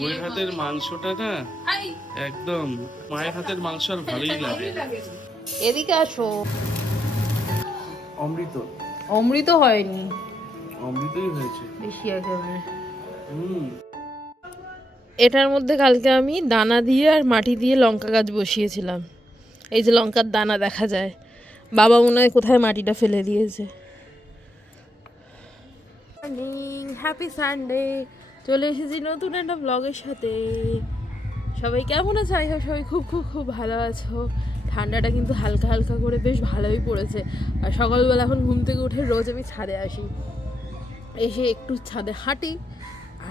বইয়ের হাতের মাংসটা না একদম মায়ের হাতের মাংস আর ভালোই লাগে। এদিকে আসো। অমৃত অমৃত হয়নি, অমৃতই হয়েছে বেশি একেবারে। এটার মধ্যে কালকে আমি দানা দিয়ে আর মাটি দিয়ে লঙ্কা গাছ বসিয়েছিলাম। এই যে লঙ্কার দানা দেখা যায়, বাবা মনে হয় কোথায় মাটিটা ফেলে দিয়েছে। হ্যাপি সানডে, চলে এসেছি নতুন একটা ব্লগের সাথে। সবাই কেমন আছে? আই হোপ সবাই খুব খুব খুব ভালো আছো। ঠান্ডাটা কিন্তু হালকা হালকা করে বেশ ভালোই পড়েছে। আর সকালবেলা এখন ঘুম থেকে উঠে রোজ আমি ছাদে আসি, এসে একটু ছাদে হাঁটি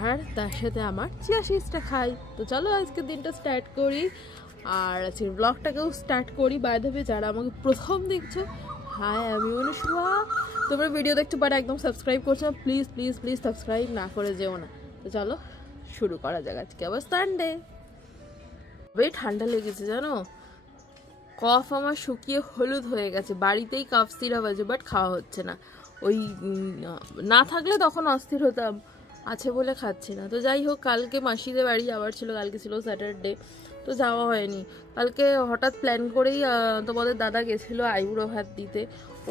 আর তার সাথে আমার চিয়া সিডসটা খাই। তো চলো আজকের দিনটা স্টার্ট করি, আর আজকের ব্লগটাকেও স্টার্ট করি। বাই দ্য ওয়ে, যারা আমাকে প্রথম দেখছো, হাই, আমি অনুষ্কা। তোমরা ভিডিও দেখতে পারো, একদম সাবস্ক্রাইব করছো না, প্লিজ প্লিজ প্লিজ সাবস্ক্রাইব না করে যেও না। তো চলো শুরু করা যাক। আজকে আবার সানডে, বেশ ঠান্ডা লেগেছে জানো, কফ আমার শুকিয়ে হলুদ হয়ে গেছে। বাড়িতেই কাফ সিরাপ আছে, বাট খাওয়া হচ্ছে না। ওই না থাকলে তখন অস্থির হতাম, আছে বলে খাচ্ছি না। তো যাই হোক, কালকে মাসিদের বাড়ি যাওয়ার ছিল, কালকে ছিল স্যাটারডে, তো যাওয়া হয়নি। কালকে হঠাৎ প্ল্যান করেই তোমাদের দাদা গেছিলো আইবুড়ো ভাত দিতে।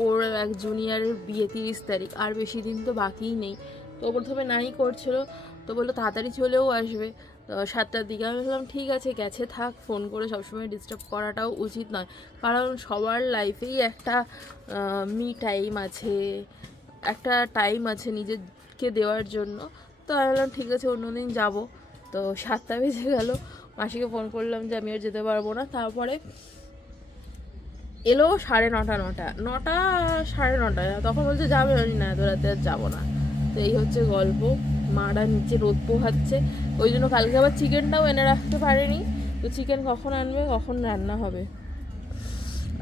ওর এক জুনিয়রের বিয়ে 30 তারিখ, আর বেশি দিন তো বাকিই নেই। তো প্রথমে নাই করছিল, তো বললো তাড়াতাড়ি চলেও আসবে 7টার দিকে। আমি বললাম ঠিক আছে, গেছে থাক, ফোন করে সবসময় ডিস্টার্ব করাটাও উচিত নয়, কারণ সবার লাইফেই একটা মি টাইম আছে, একটা টাইম আছে নিজেকে দেওয়ার জন্য। তো আমি বললাম ঠিক আছে, অন্যদিন যাবো। তো 7টা বেজে গেল, মাসিকে ফোন করলাম যে আমি আর যেতে পারবো না। তারপরে এলো 9:30 9:30, তখন বলছে যাবে না, এত রাতে আর যাবো না। তো এই হচ্ছে গল্প। মারা নিচে রোদ পোহাচ্ছে, ওই জন্য কালকে আবার চিকেনটাও এনে রাখতে পারেনি। তো চিকেন কখন আনবে, কখন রান্না হবে।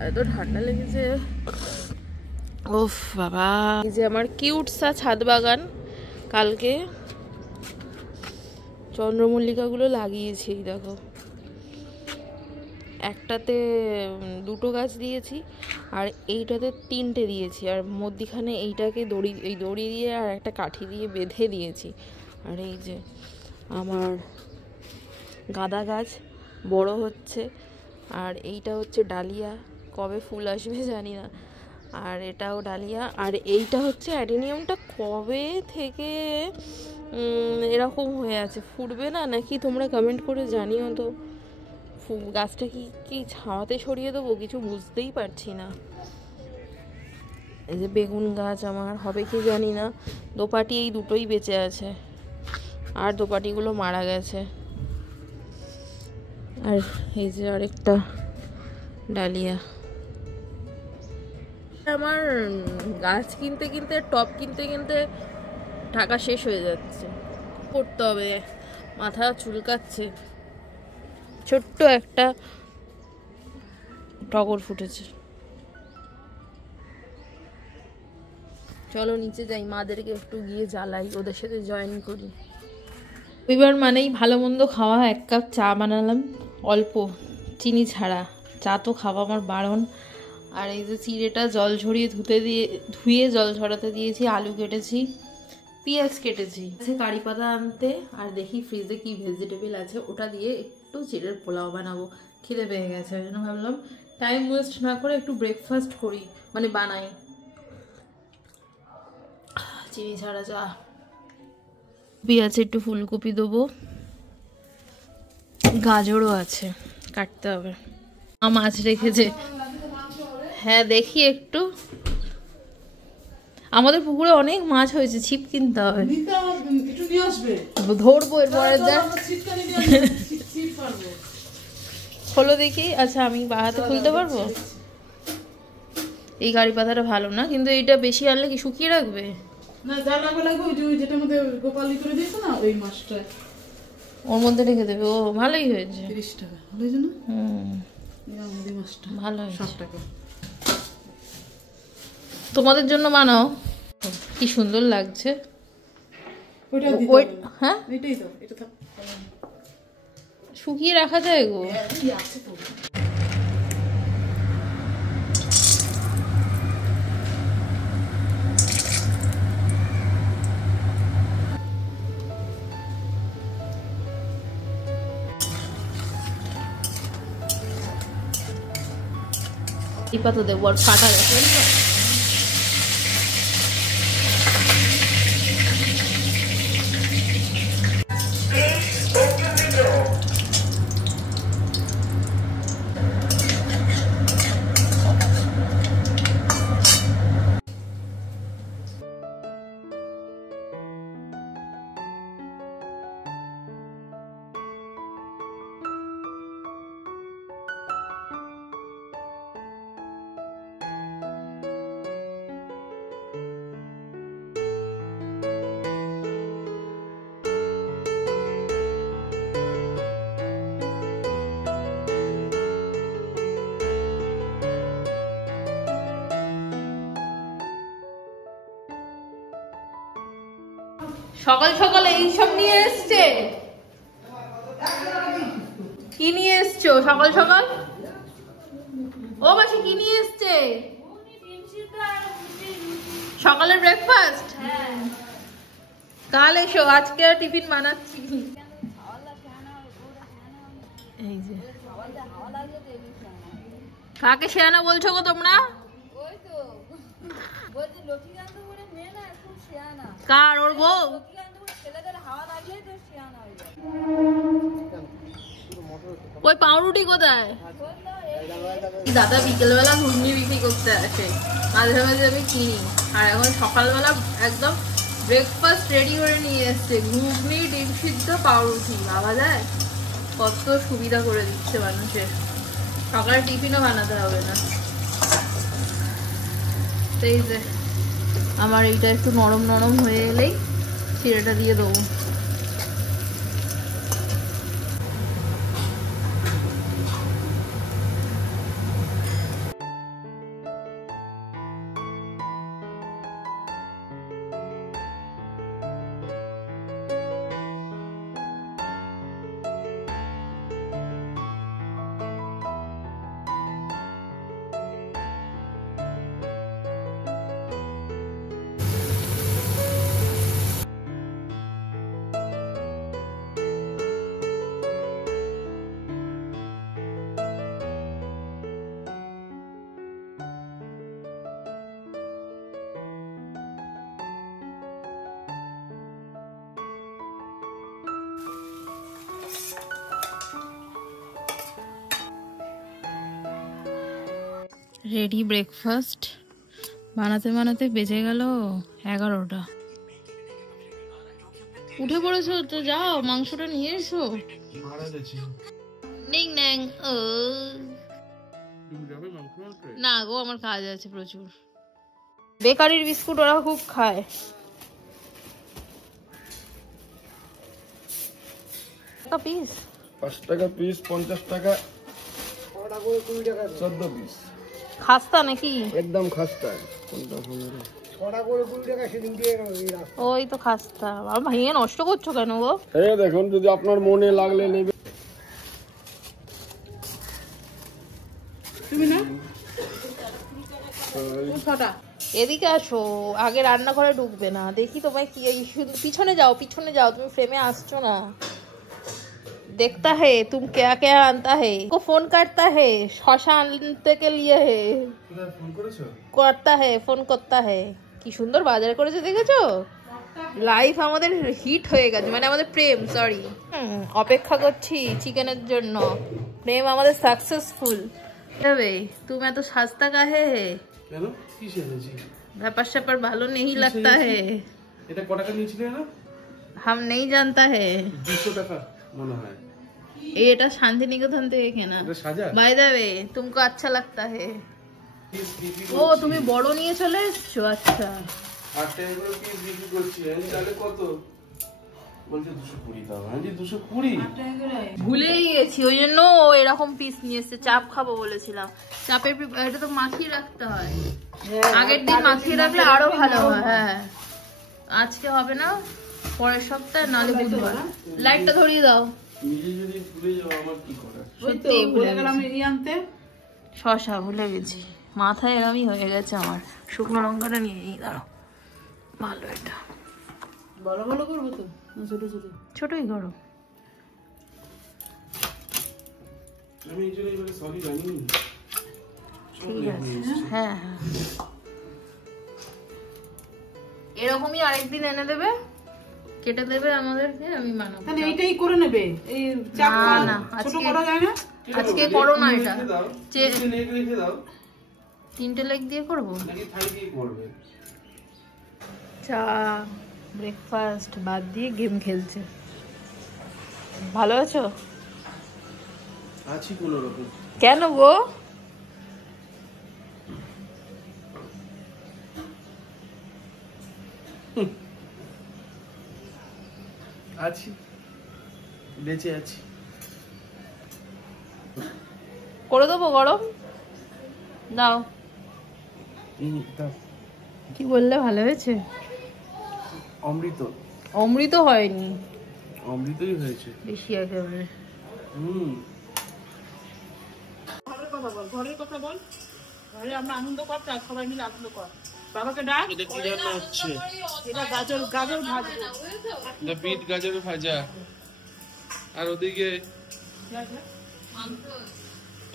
এত ঠান্ডা লেগেছে, ওফ বাবা। এই যে আমার কিউটসা ছাদ বাগান, কালকে চন্দ্রমল্লিকাগুলো লাগিয়েছি। দেখো, একটাতে 2টো গাছ দিয়েছি, আর এইটাতে 3টে দিয়েছি, আর মধ্যিখানে এইটাকে দড়ি দিয়ে আর একটা কাঠি দিয়ে বেঁধে দিয়েছি। আর এই যে আমার গাঁদা গাছ বড় হচ্ছে, আর এইটা হচ্ছে ডালিয়া, কবে ফুল আসবে জানি না। আর এটাও ডালিয়া, আর এইটা হচ্ছে অ্যাডেনিয়ামটা কবে থেকে এরকম হয়ে আছে, ফুটবে না নাকি তোমরা কমেন্ট করে জানিও তো। গাছটা কি ছাওয়াতে সরিয়ে দেবো, কিছু বুঝতেই পারছি না। এই যে বেগুন গাছ আমার হবে কি জানি না। দোপাটি এই দুটোই বেঁচে আছে, আর দোপাটিগুলো মারা গেছে। আর এই যে আরেকটা ডালিয়া। আমার গাছ কিনতে কিনতে, টব কিনতে কিনতে টাকা শেষ হয়ে যাচ্ছে, করতে হবে, মাথা চুলকাচ্ছে। ছোট্ট একটা টগর ফুটেছে। চলো নিচে যাই, মাদেরকে একটু গিয়ে জ্বালাই, ওদের সাথে জয়েন করি। রবিবার মানেই ভালো মন্দ খাওয়া। 1 কাপ চা বানালাম, অল্প, চিনি ছাড়া। চা তো খাওয়া আমার বারণ। আর এই যে চিড়েটা জল ঝরিয়ে ধুয়ে জল ঝরাতে দিয়েছি, আলু কেটেছি, পেঁয়াজ কেটেছি, কারি পাতা আনতে, আর দেখি ফ্রিজে কি ভেজিটেবল আছে, ওটা দিয়ে একটু চিড়ের পোলাও বানাবো। খিদে পেয়ে গেছে, ওই জন্য ভাবলাম টাইম ওয়েস্ট না করে একটু ব্রেকফাস্ট করি, মানে বানাই। চিনি ছাড়া চা। কপি আছে, একটু ফুলকপি দেবো, গাজরও আছে, কাটতে হবে। মাছ রেখেছে, হ্যাঁ দেখি একটু। আমাদের পুকুরে অনেক মাছ হয়েছে, ছিপ কিনতে হবে, ধরবো এরপরে। খোলো দেখি। আচ্ছা, আমি বাহাতে খুলতে পারবো? এই কারি পাতাটা ভালো না, কিন্তু এইটা বেশি আনলে কি শুকিয়ে রাখবে? না, যা লাগবে ওই যেটার মধ্যে গোপালি করে দিয়েছো না, ওই মাছটা ওর মধ্যে রেখে দেবে। ও ভালোই হয়েছে, 30 টাকা হয়েছে না? মাছটা ভালো, 60 টাকা। তোমাদের জন্য বানাও, কি সুন্দর লাগছে। হ্যাঁ, এটাই তো, এটা থাক, শুকিয়ে রাখা যায় গো। আছে তো। টিপা তো দেবো আর ফাটা যাচ্ছে সকাল সকাল এইসব নিয়ে এসছে কি নিয়ে এসছো সকাল সকাল ও মাসি কি নিয়ে এসছে সকালের ব্রেকফাস্ট কাল এসো আজকে টিফিন বানাচ্ছি এই যে কাকে শেয়ানা বলছো গো তোমরা কার ওর বউ ওই পাউরুটি কোথায় দাদা বিকেলবেলা ঘুগনি বিক্রি করতে আসে মাঝে মাঝে আমি কিনি আর এখন সকালবেলা একদম ব্রেকফাস্ট রেডি করে নিয়ে এসছে ঘুগনি ডিম সিদ্ধ পাউরুটি ভাবা যায় কত সুবিধা করে দিচ্ছে মানুষের সকালে টিফিনও বানাতে হবে না সেই যে আমার এইটা একটু নরম নরম হয়ে এলেই চিড়েটা দিয়ে দেবো রেডি ব্রেকফাস্ট বানাতে বানাতে বেজে গেল 11টা উঠে পড়েছো তো যাও মাংসটা নিয়ে এসো নিং ন্যাং না গো আমার কাজ আছে প্রচুর বেকারির বিস্কুট ওরা খুব খায় পিস 5 টাকা পিস 50 টাকা 14 পিস খাস্তা নাকি একদম খাস্তা কোনটা সুন্দর 6 করে 20 টাকা সেদিন দিয়ে ওই তো খাস্তা আর ভাইয়া নষ্ট করছো কেন গো এই দেখুন যদি আপনার মনে লাগলে নেবে তুমি না এদিকে আসো আগে রান্নাঘরে ঢুকবে না দেখি তোমায় কি পিছনে যাও তুমি ফ্রেমে আসছো না देखता है तुम क्या क्या आनता है को फोन करता है शशा आनते के लिए है फोन करता है কি সুন্দর বাজার করেছে দেখেছো লাইফ আমাদের হিট হয়ে গেছে মানে আমাদের প্রেম সরি অপেক্ষা করছি চিকেনের জন্য প্রেম আমাদের সাকসেসফুল তবে তুমি এত সস্তা কাহে হে কেন কি এনেছি ব্যাপার স্যাপার ভালো নেই লাগতা হে এটা কত টাকা নিয়েছিলে না हम नहीं जानता है 200 টাকা মনে হয় এটা শান্তিনিকেতন থেকে কেনা বাই দ্য ওয়ে तुमको अच्छा लगता है ও তুমি বড় নিয়ে চলে এসছো আচ্ছা আটটা এগুলো কি বিক্রি করছি আমি তাহলে কত বলছে 220 দাও আমি 220 ভুলেই গেছি ওই জন্য ও এরকম পিস নিয়ে এসেছে চাপ খাবো বলেছিলাম চাপের এটা তো মাখিয়ে রাখতে হয় আগের দিন মাখিয়ে রাখলে আরো ভালো হয় হ্যাঁ আজকে হবে না পরের সপ্তাহে নালে বুধবার লাইটটা ধরিয়ে দাও নিজে যদি ভুলে যাও আমার কি করার সত্যি ভুলে গেলাম এই আনতে শশা ভুলে গেছি মাথায় এরমই হয়ে গেছে আমার শুকনো লঙ্কাটা নিয়ে নিই দাঁড়াও ভালো এটা বড় বড় করবো তো ছোট ছোট ছোটই করো আমি এই জন্য এবারে সরি জানি ঠিক আছে, হ্যাঁ হ্যাঁ, এরকমই আরেকদিন এনে দেবে, কেটে দেবে আমাদেরকে, আমি বানাবো। তাহলে এইটাই করে নেবে, এই চাপটা না, ছোট করা যায় না? আজকে করো না এটা, রেখে দাও, 3টে লেগ দিয়ে করবো। নাকি থাই দিয়ে করবে? চা ব্রেকফাস্ট বাদ দিয়ে গেম খেলছে। ভালো আছো? আছি কোনো রকম। কেন গো? আছি, বেঁচে আছি। করে দেবো গরম? দাও। দাও। কি বললে, ভালো হয়েছে? অমৃত। অমৃত হয়নি, অমৃতই হয়েছে বেশি একেবারে। ঘরের কথা বল, ঘরের কথা বল। ঘরে আমরা আনন্দ করতাম, সবাই মিলে আনন্দ কর। বাবাকে ডাক। এটা কি রান্না হচ্ছে? এটা গাজর ভাজবো। এটা বিট গাজরের ভাজা। আর ওদিকে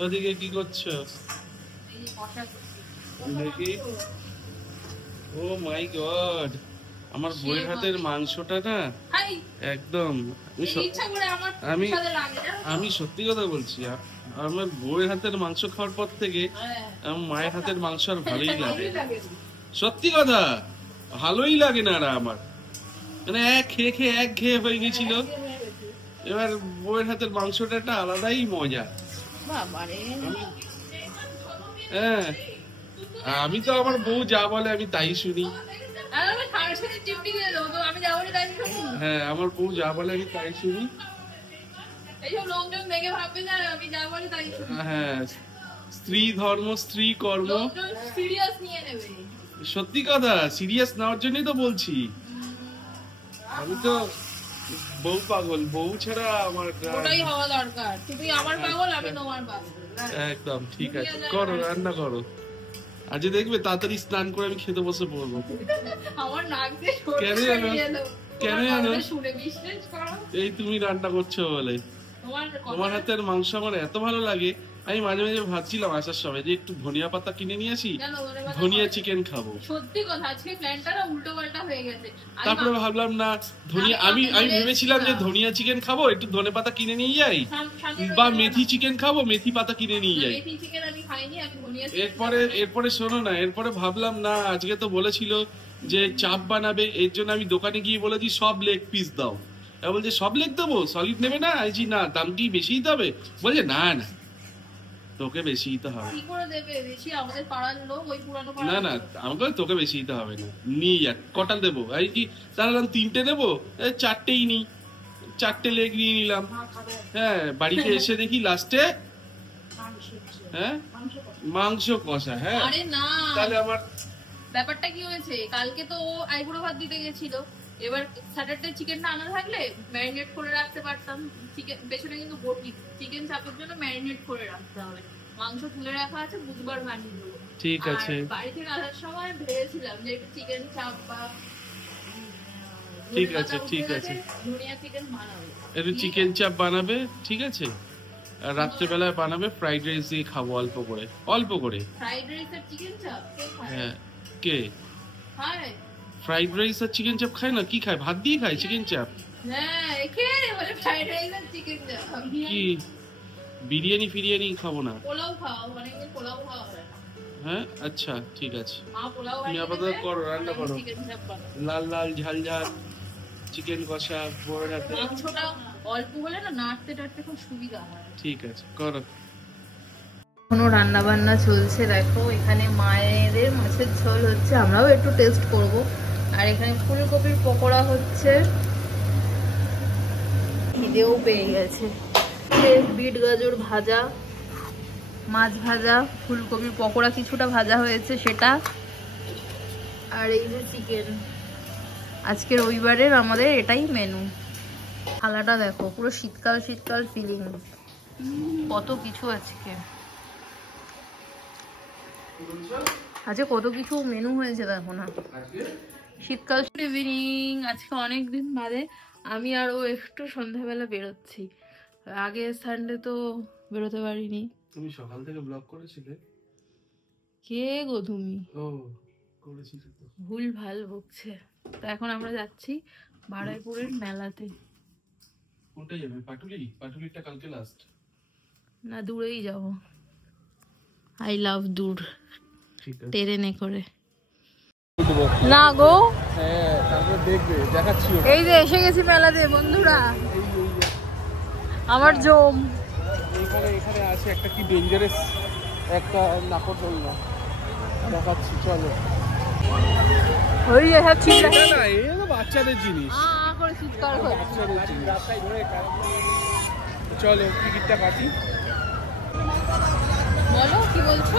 ওদিকে কি করছো দেখি? ও মাই গড, আমার বইয়ের হাতের মাংসটা না একদম, আমি সত্যি কথা বলছি, আমার বউয়ের হাতের মাংস খাওয়ার পর থেকে আমার মায়ের হাতের মাংস আর ভালোই লাগে। সত্যি কথা, ভালোই লাগে না। আর আমার মানে খেয়ে খেয়ে খেয়ে হয়ে গেছিল। এবার বউয়ের হাতের মাংসটা একটা আলাদাই মজা। হ্যাঁ, আমি তো আমার বউ যা বলে আমি তাই শুনি। হ্যাঁ, আমার বউ যা বলে আমি তাই শুনি। হ্যাঁ, স্ত্রী ধর্ম স্ত্রী কর্ম। সত্যি কথা, সিরিয়াস নেওয়ার জন্যই তো বলছি। আমি তো বউ পাগল, বউ ছাড়া আমার হওয়া দরকার। তুই আমার পাগল, আমি তোমার পাগল। একদম ঠিক আছে, করো, রান্না করো। আজ দেখবে তাড়াতাড়ি স্নান করে আমি খেতে বসে পড়বো। আমার নাক দিয়ে কেন জানো? কেন জানো? এই তুমি রান্না করছো বলে। তোমার হাতের মাংস আমার এত ভালো লাগে, আমি মাঝে মাঝে ভাবছিলাম আসার সময় যে একটু ধনিয়া পাতা কিনে নিয়ে আসি, ধনিয়া চিকেন খাবো। সত্যি কথা, আজকে প্ল্যানটা না উল্টো পাল্টা হয়ে গেছে। তারপরে ভাবলাম না ধনিয়া, আমি ভেবেছিলাম যে ধনিয়া চিকেন খাবো, একটু ধনে পাতা কিনে নিয়ে যাই, বা মেথি চিকেন খাবো, মেথি পাতা কিনে নিয়ে যাই। এরপরে শোনো না, এরপরে ভাবলাম না আজকে তো বলেছিল যে চাপ বানাবে, এর জন্য আমি দোকানে গিয়ে বলেছি সব লেগ পিস দাও। বলছে সব লেগ দেবো, সলিড নেবে না? আইছি না, দাম কি বেশি দিতে হবে? বলছে না না, তোকে বেশি দিতে হবে। না না, আমাকে তোকে বেশি দিতে হবে না, নিয়ে যাক। কটা দেবো? এই কি তাহলে 3টে নেবো? 4টেই নিই, 4টে লেগ নিয়ে নিলাম। হ্যাঁ, বাড়িতে এসে দেখি লাস্টে হ্যাঁ মাংস কষা। হ্যাঁ, তাহলে আমার ব্যাপারটা কি হয়েছে, কালকে তো ও আইবুড়ো ভাত দিতে গেছিল। এবার স্যাটারডে চিকেনটা আনা থাকলে ম্যারিনেট করে রাখতে পারতাম। চিকেন পেছনে কিন্তু বটি, চিকেন চাপের জন্য ম্যারিনেট করে রাখতে হবে। মাংস তুলে রাখা আছে, বুধবার বানিয়ে দেবো। ঠিক আছে। বাড়ি থেকে আসার সময় ভেবেছিলাম যে একটু চিকেন চাপ বা ঠিক আছে, ঠিক আছে, ধনিয়া চিকেন বানাবো, একটু চিকেন চাপ বানাবে। ঠিক আছে, আর রাত্রেবেলায় বানাবে ফ্রাইড রাইস দিয়ে খাবো, অল্প করে অল্প করে। ফ্রাইড রাইস আর চিকেন চাপ হ্যাঁ, কে খায়? ফ্রাইড রাইস আর চিকেন চাপ খায় না? কি খায়? ভাত দিয়ে খায় চিকেন চাপ? হ্যাঁ, বলে ফ্রাইড রাইস আর চিকেন চাপ। কি বিরিয়ানি ফিরিয়ানি খাবো না? পোলাও খাও, অনেকদিন পোলাও খাওয়া হয়। হ্যাঁ, আচ্ছা ঠিক আছে, মা পোলাও তুমি আপাতত করো, রান্না করো। লাল লাল ঝাল ঝাল চিকেন কষা বড় হাতে। মাংসটা অল্প হলে না নাড়তে টাড়তে খুব সুবিধা হয়। ঠিক আছে, করো। এখনো রান্না বান্না চলছে। দেখো এখানে মায়েদের মাছের ঝোল হচ্ছে, আমরাও একটু টেস্ট করব। আর এখানে ফুলকপির পকোড়া হচ্ছে, খিদেও পেয়ে গেছে। বিট গাজর ভাজা, মাছ ভাজা, ফুলকপির পকোড়া কিছুটা ভাজা হয়েছে সেটা, আর এই যে চিকেন। আজকে রবিবারের আমাদের এটাই মেনু। থালাটা দেখো, পুরো শীতকাল শীতকাল ফিলিং, কত কিছু আজকে। আজকে কত কিছু মেনু হয়েছে দেখো না, শীতকাল। ইভিনিং, আজকে অনেকদিন বাদে আমি আরও একটু সন্ধ্যাবেলা বেরোচ্ছি। আগে সানডে তো বেরোতে পারিনি। তুমি সকাল থেকে ব্লগ করেছিলে? কে গো তুমি? ও করেছি তো। ভুল ভাল বকছে। তো এখন আমরা যাচ্ছি বারুইপুরের মেলাতে। কোনটা যাবে? পাটুলিটা কালকে লাস্ট। না, দূরেই যাব। আই লাভ দূর, ঠিক আছে। ট্রেনে করে। না গো, হ্যাঁ তারপর দেখবে, দেখাচ্ছি। এই যে এসে গেছি মেলাতে বন্ধুরা। আমার জম এখানে আছে একটা কি ডেঞ্জারাস একটা নাকরদোলনা, দেখাচ্ছি চলো। ওই এসব চিৎকার এটা না, এই তো বাচ্চাদের জিনিস, করে চিৎকার হচ্ছে। বাচ্চাদের জিনিস। চলো টিকিটটা কাটি, বলো কি বলছো?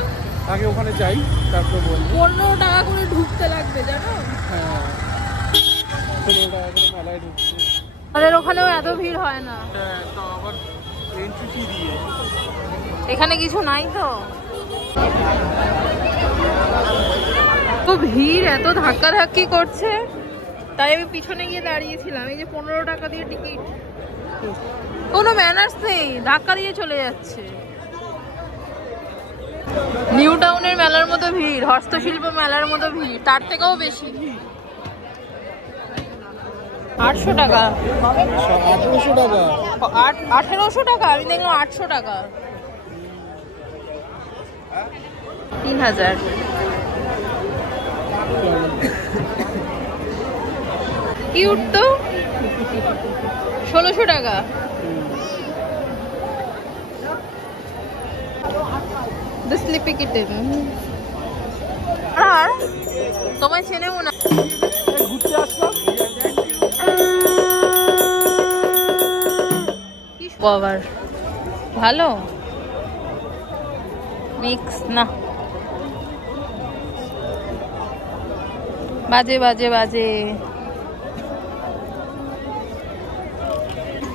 আগে ওখানে যাই তারপর বলবো। 15 টাকা করে ঢুকতে লাগবে জানো? হ্যাঁ 15 টাকা করে মেলায় ঢুকছে। আমাদের ওখানেও এত ভিড় হয় না। হ্যাঁ তো আবার এন্ট্রি ফি দিয়ে। এখানে কিছু নাই তো, তো ভিড় এত ধাক্কা ধাক্কি করছে, তাই আমি পিছনে গিয়ে দাঁড়িয়েছিলাম। এই যে 15 টাকা দিয়ে টিকিট, কোনো ম্যানার্স নেই, ধাক্কা দিয়ে চলে যাচ্ছে। নিউ টাউনের মেলার মতো ভিড়, হস্তশিল্প মেলার মতো ভিড়, তার থেকেও বেশি। 800 টাকা, 1800 টাকা, 1800 টাকা, আমি দেখলাম 800 টাকা। 3000। কিউট তো। 1600 টাকা। The Sleepy Kitten। আর তোমায় চেনেও না। ঘুরতে আসলাম। কি বাবার ভালো মিক্স না, বাজে বাজে বাজে।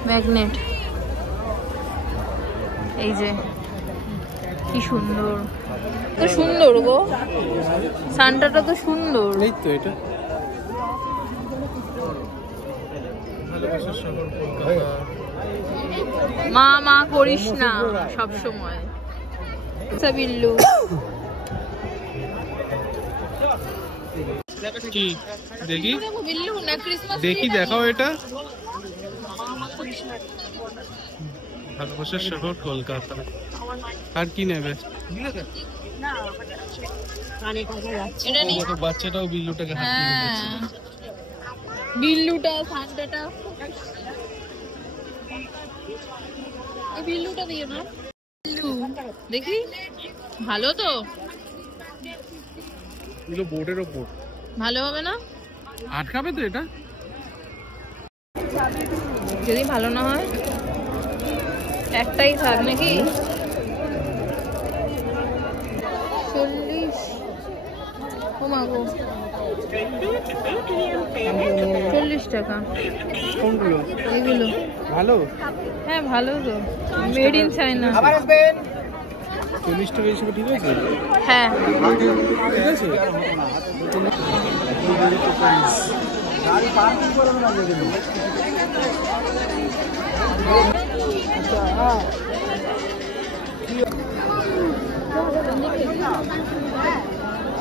ম্যাগনেট, এই যে কি সুন্দর, তো সুন্দর গো, সানটাটা তো সুন্দর। এই তো এটা ভালোবাসার শহর কলকাতা। মা মা করিস না সব সময়। বিল্লু কি দেখি, বিল্লু না ক্রিসমাস দেখি দেখাও এটা। ভালোবাসার শহর কলকাতা। আর কি নেবে? এটা নেই। বাচ্চাটাও বিল্লুটাকে হাত দিয়ে দিচ্ছে। হ্যাঁ, বিল্লুটা সানটাটা, এই বিল্লুটা দিও না। বিল্লু দেখি ভালো তো, এগুলো বোর্ডের ওপর ভালো হবে না? আটকাবে তো এটা? যদি ভালো না হয় একটাই থাক নাকি? 40। ও মা গো, 40 টাকা। কোনগুলো? এগুলো ভালো? হ্যাঁ ভালো তো, মেড ইন চায়না। 40 টাকা হিসেবে ঠিক আছে? হ্যাঁ ঠিক আছে।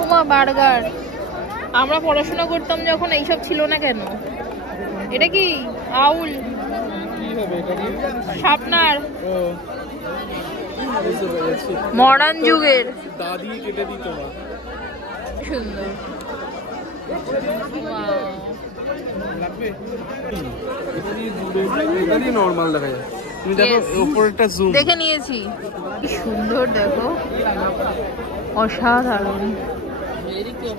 ওমা বার্গার, আমরা পড়াশোনা করতাম যখন এইসব ছিল না কেন? এটা কি আউল কি হবে এটা? কি শার্পনার, ও বুঝতে পেরেছি। মডার্ন যুগের। দা দিয়ে কেটে দিত না। সুন্দর। লাগবে? এটা দিয়ে নরমাল দেখা যায়। তুমি দেখো Yes. উপরেরটা জুম। দেখে নিয়েছি, কি সুন্দর দেখো, অসাধারণ,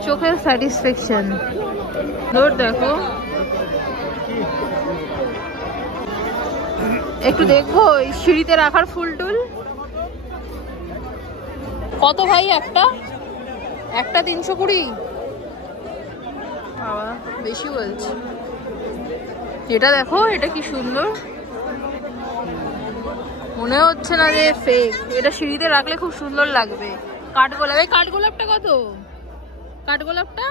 চোখের স্যাটিসফ্যাকশন। সুন্দর দেখো, একটু দেখবো এই সিঁড়িতে রাখার ফুল টুল। কত ভাই একটা? একটা 320? বাবা বেশি বলছি। এটা দেখো, এটা কি সুন্দর, মনে হচ্ছে না যে ফেক। এটা সিঁড়িতে রাখলে খুব সুন্দর লাগবে। কাঠগোলাপ, এই কাঠগোলাপটা কত? কাঠগোলাপটা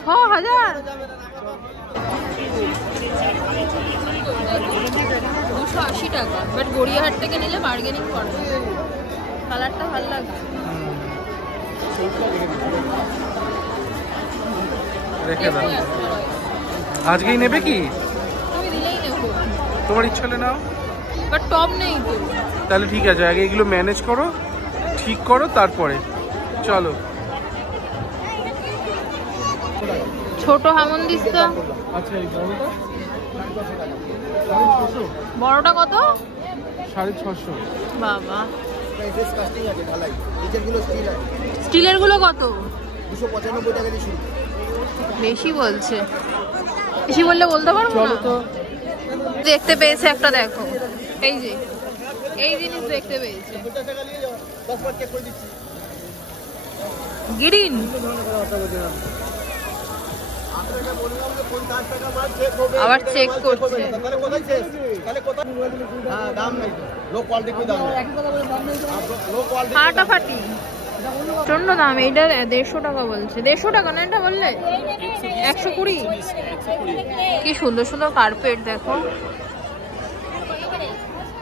6000। 280 টাকা, বাট গড়িয়াহাট থেকে নিলে বার্গেনিং করবে। কালারটা ভালো লাগছে। রেখে দাও। আজকেই নেবে কি? তুমি দিলেই নেবো। তোমার ইচ্ছা হলে নাও। বাট টপ নেই তো। তাহলে ঠিক আছে, আগে এগুলো ম্যানেজ করো, ঠিক করো, তারপরে চলো। ছোট হামনদিস্তা। আচ্ছা, এই বড়টা বড়টা কত? 650। বাবা, স্টিলের গুলো কত? 295 টাকা দিয়ে শুরু। বেশি বলছে। বেশি বললে বলতে পারবো না। চলো তো। দেখতে পেয়েছে একটা, দেখো এই যে এই জিনিস দেখতে পেয়েছে। গ্রিন আবার চেক করছে। ফাটাফাটি প্রচন্ড দাম। এইটা 150 টাকা বলছে। 150 টাকা না এটা বললে? 120। কি সুন্দর সুন্দর কার্পেট দেখো,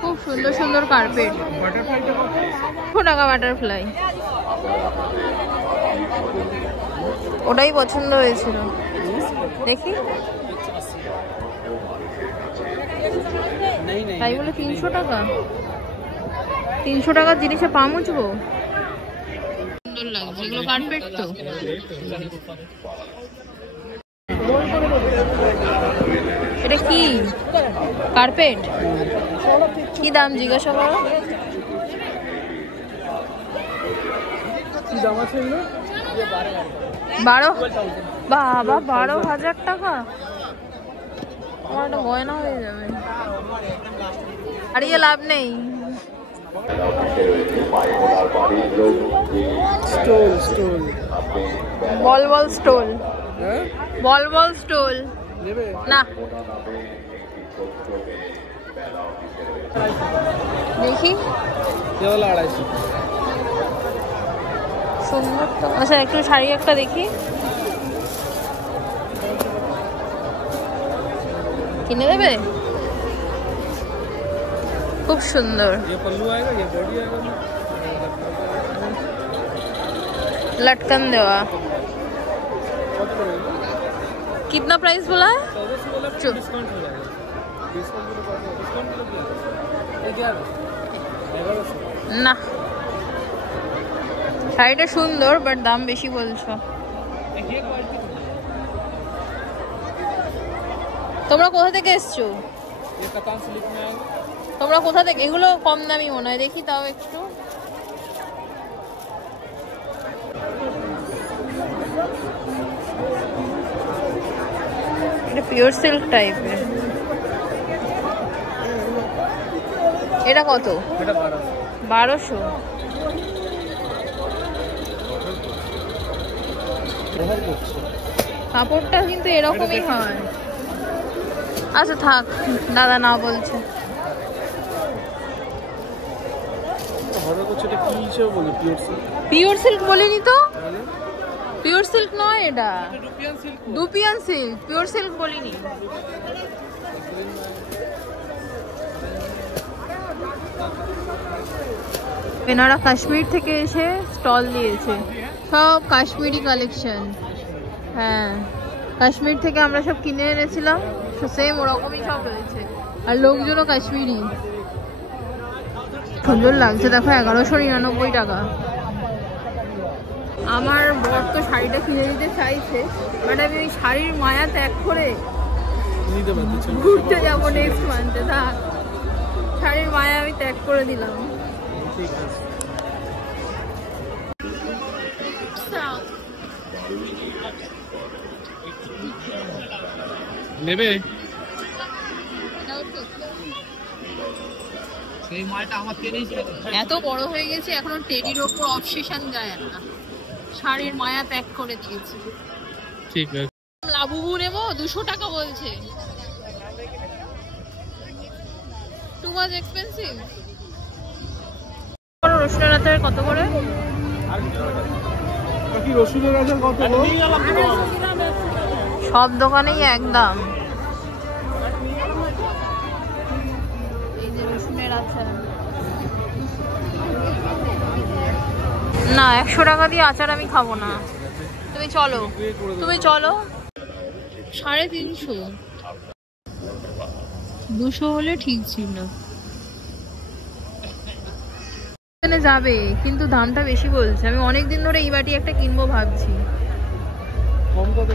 খুব সুন্দর সুন্দর কার্পেট। 100 টাকা বাটারফ্লাই। ওটাই পছন্দ হয়েছিল, দেখি। তাই বলে 300 টাকা? 300 টাকার জিনিসে পা মুছবো? সুন্দর লাগছে এগুলো কার্পেট তো। এটা কি কার্পেট? কি দাম জিজ্ঞাসা করো? কি দাম আছে এগুলো? 12। বাবা, 12,000 টাকা। আমার একটা গয়না হয়ে যাবে। হারিয়ে লাভ নেই। স্টোল স্টোল বল বল স্টোল। হ্যাঁ, বল বল স্টোল নেবে না। দেখি কেবল 250। সুন্দর তো। আচ্ছা, একটু শাড়ি একটা দেখি। কিনে দেবে? খুব সুন্দর। ये पल्लू आएगा, ये बॉडी आएगा। लटकन देवा। कितना प्राइस बोला है? डिस्काउंट हो जाएगा। डिस्काउंट না, শাড়িটা সুন্দর বাট দাম বেশি বলছো। তোমরা কোথা থেকে এসছো? ये कतान सिल्क में आएगा। তোমরা কোথা থেকে? এগুলো কম দামি মনে হয়, দেখি তাও একটু। এটা পিওর সিল্ক টাইপের। এটা কত? এটা 1200। 1200। ব্যবহার করছে। কাপড়টা কিন্তু এরকমই হয়। আচ্ছা থাক, দাদা না বলছে। হবে করছে, এটা কি হিসেবে বলে? Pure silk. পিওর সিল্ক বলিনি তো। পিওর সিল্ক নয় এটা, রুপিয়ান silk. Dupion silk. Pure silk বলিনি। এনারা কাশ্মীর থেকে এসে স্টল দিয়েছে, সব কাশ্মীরি কালেকশন। হ্যাঁ, কাশ্মীর থেকে আমরা সব কিনে এনেছিলাম, সেম ওরকমই সব রয়েছে। আর লোকজনও কাশ্মীরি। সুন্দর লাগছে দেখো, 1199 টাকা। আমার বর তো শাড়িটা কিনে দিতে চাইছে, বাট আমি ওই শাড়ির মায়া ত্যাগ করে নিতে পারছি। ঘুরতে যাবো নেক্সট মান্থে। থাক, শাড়ির মায়া আমি ত্যাগ করে দিলাম। ঠিক আছে। নেবে? এত বড় হয়ে গেছে, এখনো টেডির ওপর অবসেশন যায় না। শাড়ির মায়া ত্যাগ করে দিয়েছি। ঠিক আছে। লাবুবু নেবো, 200 টাকা বলছে। Too much expensive. রসুনের আচার কত করে? কি রসুনের আচার কত? সব দোকানেই এক দাম। এই যে রসুনের আচার। না 100 টাকা দিয়ে আচার আমি খাবো না। তুমি চলো, তুমি চলো। 350, 200 হলে ঠিক ছিল। এখানে যাবে কিন্তু দামটা বেশি বলছে। আমি অনেকদিন ধরে এই বাটি একটা কিনবো ভাবছি। কম কত?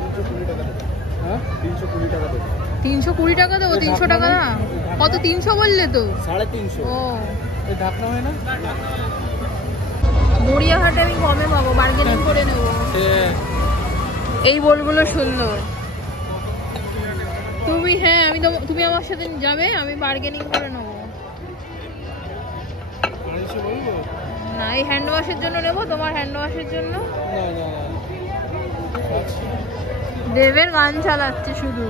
320 টাকা দেবো। হ্যাঁ 320 টাকা দেবো। 320 টাকা দেবো? 300 টাকা না, কত 300 বললে তো? 350। ও এই ঢাকনা হয় না? গড়িয়াহাটে আমি কমে পাবো, বার্গেনিং করে নেবো। এই বলগুলো সুন্দর। তুমি হ্যাঁ আমি তো, তুমি আমার সাথে যাবে, আমি বার্গেনিং করে নেবো। না এই হ্যান্ড ওয়াশের জন্য নেবো, তোমার হ্যান্ড ওয়াশের জন্য। দেবের গান চালাচ্ছে শুধু।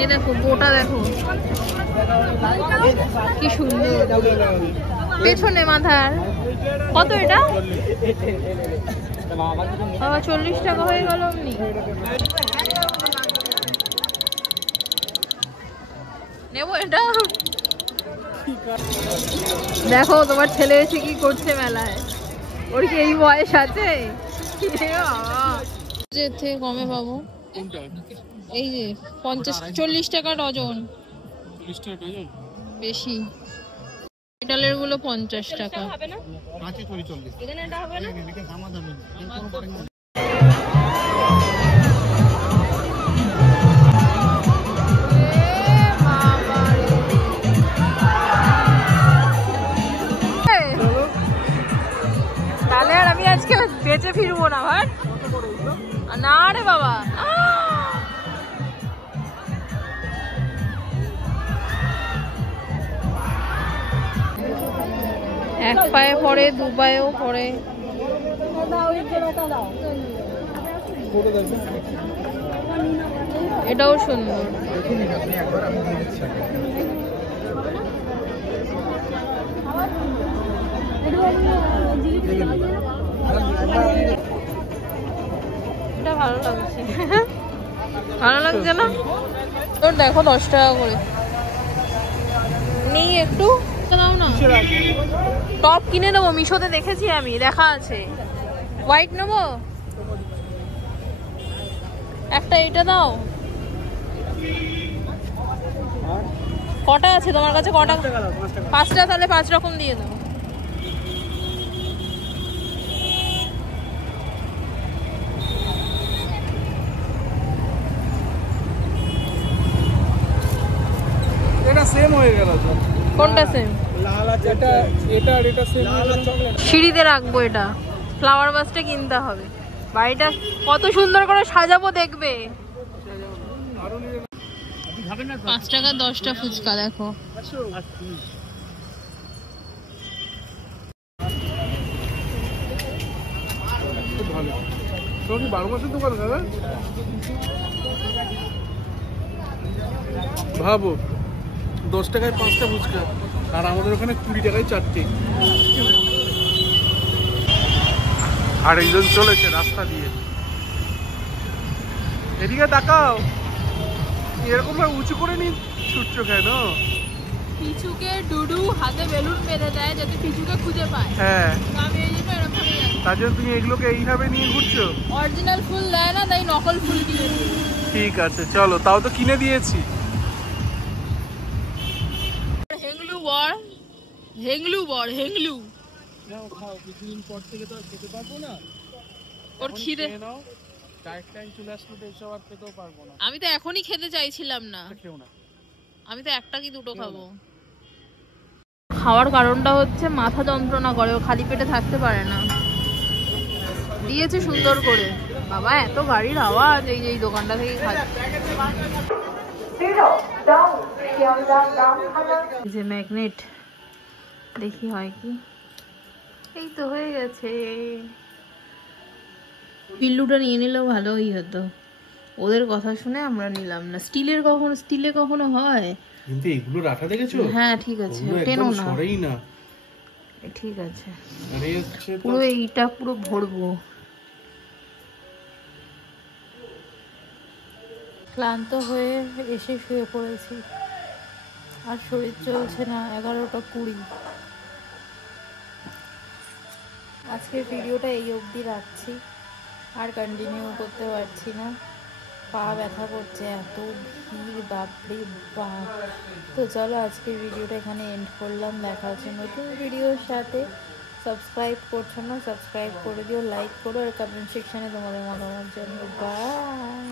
এই দেখো গোটা, দেখো কি সুন্দর পেছনে মাথার। কত এটা? বাবা 40 টাকা হয়ে গেল অমনি। নেবো এটা। দেখো তোমার ছেলে এসে কি করছে মেলায়, ওর কি এই বয়স আছে? এর থেকে কমে পাবো এই যে 40 টাকা ডজন। 40 টাকা ডজন বেশি। মেটালের গুলো 50 টাকা। কাঁচে করি 40। এখানে এটা হবে না, এদিকে জামা দামি এর কোনো পারে না। তাহলে আর আমি আজকে বেঁচে ফিরবো না ভাই। না রে বাবা, এক পায়ে পড়ে, দু পায়েও পড়ে। এটাও সুন্দর। এটা ভালো লাগছে। ভালো লাগছে না তোর? দেখো 10 টাকা করে নেই, একটু দাও না। টপ কিনে নেবো, মিশোতে দেখেছি আমি, দেখা আছে। হোয়াইট নেবো একটা, এটা দাও। কটা আছে তোমার কাছে? কটা? 5টা, তাহলে 5 রকম দিয়ে দাও। এটা সেম হয়ে গেল তো। কোনটা সেম? লাল আছে এটা এটা আর এটা সেম। লাল আর চকলেট। সিঁড়িতে রাখবো এটা। ফ্লাওয়ার ভাসটা কিনতে হবে। বাড়িটা কত সুন্দর করে সাজাবো দেখবে। 5 টাকা 10টা ফুচকা দেখো। ভালো। তো কি 12 মাসের দোকান দাদা? ভাবো 10 টাকায় 5টা ফুচকা, আর আমাদের ওখানে 20 টাকায় 4টে। আর একজন চলেছে রাস্তা দিয়ে। এদিকে তাকাও, এরকম ভাবে উঁচু করে নি ছুটছো কেন? পিছুকে ডুডু হাতে বেলুন বেঁধে দেয় যাতে পিছুকে খুঁজে পায়। হ্যাঁ আমি এই জন্য এরকম করে যাচ্ছি। তার জন্য তুমি এগুলোকে এইভাবে নিয়ে ঘুরছো? অরিজিনাল ফুল দেয় না, তাই নকল ফুল দিয়ে দিই। ঠিক আছে চলো, তাও তো কিনে দিয়েছি। হেংলু বর, হেংলু বর, হেংলু। খাও, কিছুদিন পর থেকে তো খেতে পারবো না। ওর খিদে। টাইম চলে আসলে তো এসব আর খেতেও পারবো না। আমি তো এখনই খেতে চাইছিলাম না। খেও না। আমি তো একটা কি দুটো খাবো। খাওয়ার কারণটা হচ্ছে মাথা যন্ত্রণা করে, ও খালি পেটে থাকতে পারে না। দিয়েছে সুন্দর করে। বাবা এত গাড়ির আওয়াজ, এই যে এই দোকানটা থেকে খাচ্ছে। এই যে ম্যাগনেট, দেখি হয় কি। এই তো হয়ে গেছে। পিল্লুটা নিয়ে নিলেও ভালোই হতো। ওদের কথা শুনে আমরা নিলাম না। স্টিলে কখনো হয়? কিন্তু এগুলো রাখা দেখেছো? হ্যাঁ ঠিক আছে, টেনো না। সরেই না। ঠিক আছে, আর এই হচ্ছে পুরো এইটা পুরো ভরবো। ক্লান্ত হয়ে এসে শুয়ে পড়েছি, আর শরীর চলছে না। 11টা 20। আজকের ভিডিওটা এই অবধি রাখছি, আর কন্টিনিউ করতে পারছি না, পা ব্যথা করছে, এত ভিড়, বাপরে বাপ। তো চলো আজকের ভিডিওটা এখানে এন্ড করলাম। দেখা হচ্ছে নতুন ভিডিওর সাথে। সাবস্ক্রাইব করছো না, সাবস্ক্রাইব করে দিও, লাইক করো, আর কমেন্ট সেকশানে তোমাদের মতামত জানিও। বাই।